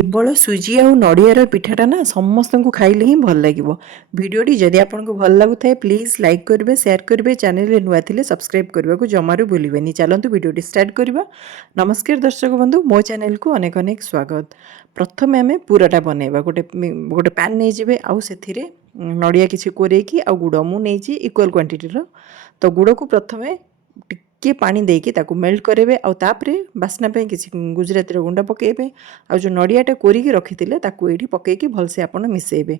केवल सुजी आ नड़ियार पिठाटा ना समस्त को खाइले ही भल लगे। भिडटी जदि आपको भल लगुए प्लीज लाइक करेंगे, शेयर करेंगे, चैनल नुआ थे सब्सक्राइब करने को जमारू भूलें। चलतु भिडटी स्टार्ट करवा। नमस्कार दर्शक बंधु, मो चैनल को अनेक अनेक स्वागत। प्रथम आम पूराटा बनइबा गोटे गोटे पैन नहीं जाए आउ से नड़िया किसी कोरेकी आ गुड़ मुझे इक्वाल क्वांटिटीर। तो गुड़ को प्रथम टिके पानी देकी ताकू मेल्ट करेंगे आउे बास्ना किसी गुजराती गुंड पकेबे आ जो नड़ियाटा कोरिकी रखिथिले ताकू एठी पकेकी भलसे आपण मिसेबे।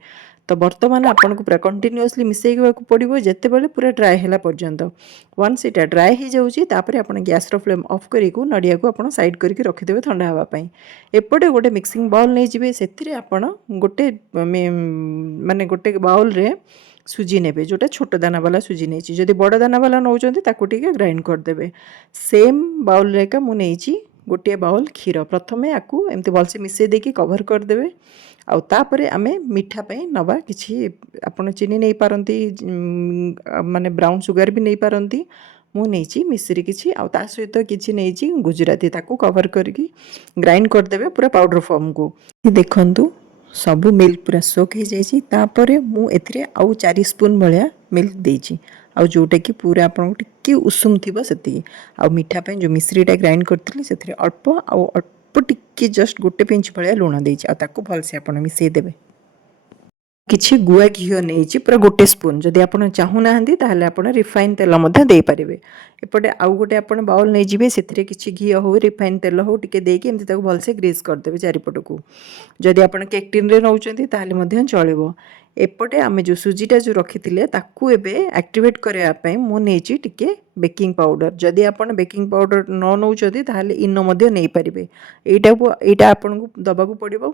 तो बर्तमान आपन को पूरा कंटिन्यूअसली मिसेइबा को पड़िबो जेतेबेले पूरा ड्राई होला पर्यंत। वन्स एटा ड्राई हो जाउची तापरे आपण गैस रो फ्लेम ऑफ करिकू नड़िया को आपण साइड करके रखिदेबे ठंडा हवा पई। एपटे गोटे मिक्सिंग बाउल नै जिवे, सेतिरे आपण गोटे माने गोटे बाउल रे सुजी नेबे जोटा छोट दाना वाला सुजी नहीं। जदि बड़ दाना वाला नौचंती ताकू टिके ग्राइंड करदेबे। सेम बाउल रे का मु नेइची गोटे बाउल क्षीर। प्रथमे आकु एमती भलसे मिसई देकी कवर करदेबे। आउ तापरे आमे मिठा पई नबा किछि आपण चीनी नहीं पारंती, माने ब्राउन सुगर भी नहीं पारंती। मु नेइची मिश्री किछि आउ ता सहित किछि नेइची गुजराती, ताकू कवर करके ग्राइंड करदेबे पूरा पाउडर फॉर्म को। देखंतु सबू मिल्क पूरा सोक हो जाइए। तापर मु एथिरे आउ 4 स्पून भाया मिल्क देइछि आउ जोटा कि पूरा आपन टिके उषुम थिबो सेति। आउ मिठा पे जो मिश्रीटा ग्राइंड करथिली सेथिरे अल्प आउ अल्प टिके जस्ट गोटे पिंच भाया लुण देइछि आ ताकू भलसे आपन मिसई देबे। किछि गुआ घिओ नहीं पूरा गोटे स्पून। जदि आप चाहू ना ताहले आप रिफाइन तेल दे पारे। एपटे आउ गोटे आप बाउल नहीं जी से घी हो रिफाइन तेल हो टिके देकी एमती भलसे ग्रीस करदे चारिपट को। जदि आप केक टिन रे नौचंती ताहले चलिबो। एपटे आमे जो सुजीटा जो रखी ताकू एबे एक्टिवेट करने मु नेची टिके बेकिंग पाउडर। जदि आप बेकिंग पाउडर न नौचंती ताहले इनो नहीं पारे। एटा आपन को दबा को पड़िबो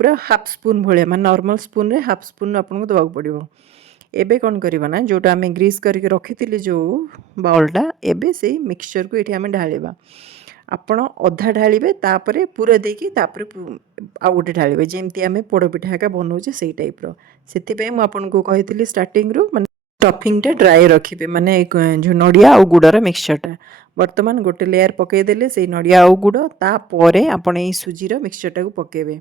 पूरा हाफ स्पून भाया, माने नॉर्मल स्पून रे हाफ स्पून आपको दबा पड़ो। एबे कौन करवा ना जोटा आम ग्रीस करके रखी जो बाउलटा एबे से मिक्सचर को ये ढालिबा। आपण अधा ढालिबे तापरे पूरा देकी तापरे आउ गोटे ढालिबे जेमती आम पोड़पिठा का बनाऊे से टाइप्र। से मुझे कही स्टार्टिंग रू माने स्टफिंगटा ड्राई रखिए, माने जो नड़िया और गुड़र मिक्सचरटा। बर्तमान गोटे लेयर पकईदेले से नड़िया और गुड़, तापर आपण ये सुजीर मिक्सचरटा को पकेबे।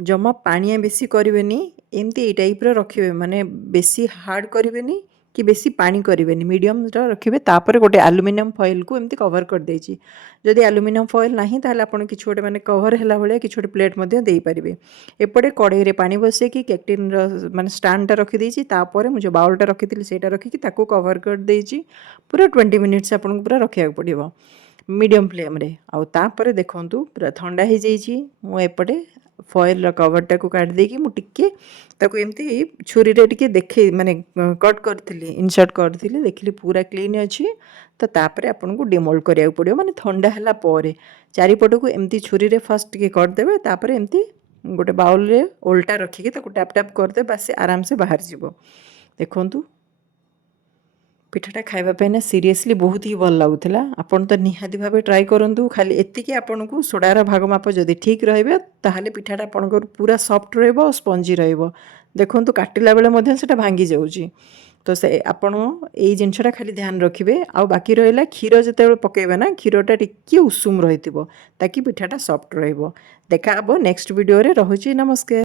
जमा पानिया बेसी करेनि, एमती ये टाइप्र रखिए, माने बेसी हार्ड करेनि कि बेसी पानी करेनि, मीडियम रखिए। तापर गोटे एल्युमिनियम फॉइल को एमती कवर कर देछि। जदि एल्युमिनियम फॉइल नहीं ताहले आपण किछि गोटे माने कवर हैला भलिया किछि गोटे प्लेट मध्ये देई परिबे। एपटे कड़ाई रे पानी बसे कि केक टिन र माने स्टैंडटा रखि देछि। तापर मु जो बाउलटा रखिथिली सेटा रखिकि ताकू कवर कर देछि। पूरा 20 मिनिट्स आपण पूरा रखिया पड़िबो मीडियम फ्लेम रे। आउ तापर देखंतु पूरा ठंडा हो जाइछि। मु एपटे फॉइल कवरटा को काट देकी मु टिके ताको एमती छुरी रे टिके देखे माने कट करथिली, इंसर्ट करथिली, देखली पूरा क्लीन अछि। तो तापर आपन को डिमोल्ड करिया पड़ियो, माने ठंडा हला परे चारिपट को एमती छुरी रे फर्स्ट टिके कर देबे। तापर एमती गोटे बाउल रे ओल्टा रखिके ताको टैप टैप कर दे, बस आराम से बाहर जिवो। देखंतु पिठाटा खाइबा ना सीरियसली बहुत ही भल लगुला। आपन तो निहाती भाव ट्राई करूँ। खाली एतिकी आपन को सोडार भाग माप जदि ठीक रहिबे ताहले पिठाटा आपनकर पूरा सॉफ्ट रहइबो और स्पंजी रहिबो। देखंतु काटिला बेले मध्य सेटा भांगी जाउची। तो से आपण एई जिनसटा खाली ध्यान रखिबे। आ बाकी रहिला क्षीर जते पकेबे ना, क्षीरटा टिके उषुम रहितिबो ताकि पिठाटा सॉफ्ट रहिबो। देखा हबो नेक्स्ट वीडियो रे। रहुची नमस्कार।